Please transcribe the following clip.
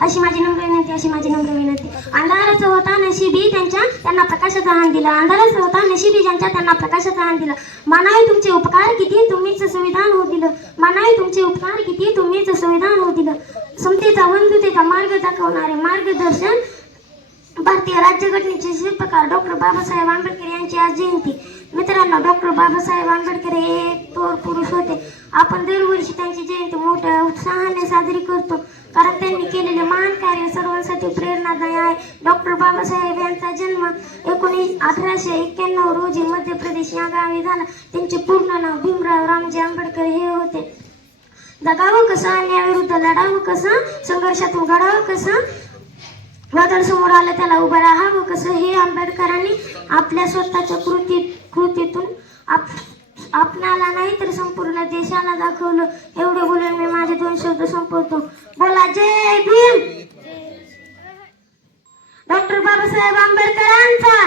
अशी माझी नम्र विनंती अशी माझी नम्र विनंती. अंधाराचं होता नशिबी त्यांच्या त्यांना प्रकाशाचा हान दिला. अंधाराचं होता नशिबी ज्यांच्या त्यांना प्रकाशाचा हान दिला. मनाई तुमचे उपकार किती तुम्हीच संविधान हो दिलं. मनाई तुमचे उपकार किती तुम्हीच संविधान हो दिलं. समतेचा बंधुतेचा मार्ग दाखवणारे मार्गदर्शन भारतीय राज्यघटनेचे शिल्पकार डॉक्टर बाबासाहेब आंबेडकर यांची आज जयंती. मित्रांनो डॉक्टर बाबासाहेब आंबेडकर हे थोर पुरुष होते. आपण दरवर्षी त्यांची जयंती मोठ्या उत्साहाने साजरी करतो. सर्वांसाठी प्रेरणादायी आहे. डॉक्टर बाबासाहेब यांचा जन्म एकोणीस अठराशे एक्क्याण्णव रोजी मध्य प्रदेश या गावी झाला. त्यांचे पूर्ण नाव भीमराव रामजी आंबेडकर हे होते. जगावं कसं अन्यायाविरुद्ध लढावं कसं? संघर्षातून घडावं कसं? वादळ समोर आलं त्याला उभं राहावं कसं? हे आंबेडकरांनी आपल्या स्वतःच्या कृती कृतीतून आप आपणाला नाही तर संपूर्ण देशाला दाखवलं. एवढे बोलून मी माझे दोन शब्द संपवतो. बोला जय भीम! बाबासाहेब आंबेडकरांचा